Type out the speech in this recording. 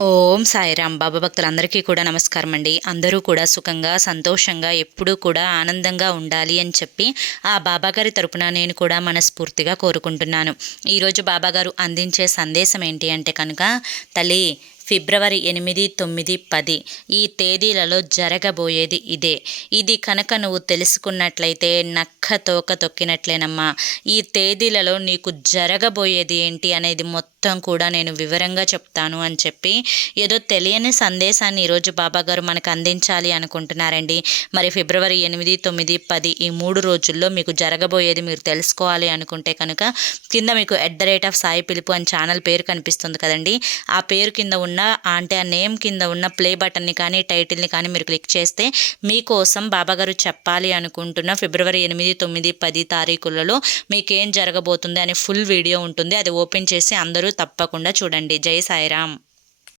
ఓం సాయిరామ్. బాబా భక్తులందరికీ కూడా నమస్కారం అండి. అందరూ కూడా సుఖంగా సంతోషంగా ఎప్పుడూ కూడా ఆనందంగా ఉండాలి అని చెప్పి ఆ బాబాగారి తరపున నేను కూడా మనస్ఫూర్తిగా కోరుకుంటున్నాను. ఈరోజు బాబాగారు అందించే సందేశం ఏంటి అంటే కనుక, తల్లి, ఫిబ్రవరి 8, 9, 10 ఈ తేదీలలో జరగబోయేది ఇదే. ఇది కనుక నువ్వు తెలుసుకున్నట్లయితే నక్క తోక తొక్కినట్లేనమ్మా. ఈ తేదీలలో నీకు జరగబోయేది ఏంటి అనేది మొత్తం కూడా నేను వివరంగా చెప్తాను అని చెప్పి ఏదో తెలియని సందేశాన్ని ఈరోజు బాబాగారు మనకు అందించాలి అనుకుంటున్నారండి. మరి ఫిబ్రవరి 8, 9, 10 ఈ 3 రోజుల్లో మీకు జరగబోయేది మీరు తెలుసుకోవాలి అనుకుంటే కనుక కింద మీకు @సాయి పిలుపు అని ఛానల్ పేరు కనిపిస్తుంది కదండి. ఆ పేరు కింద ఉన్న అంటే ఆ నేమ్ కింద ఉన్న ప్లే బటన్ని కానీ టైటిల్ని కానీ మీరు క్లిక్ చేస్తే మీకోసం బాబాగారు చెప్పాలి అనుకుంటున్న ఫిబ్రవరి 8, 9, 10 తారీఖులలో మీకేం జరగబోతుంది అనే ఫుల్ వీడియో ఉంటుంది. అది ఓపెన్ చేసి అందరూ తప్పకుండా చూడండి. జై సాయిరామ్.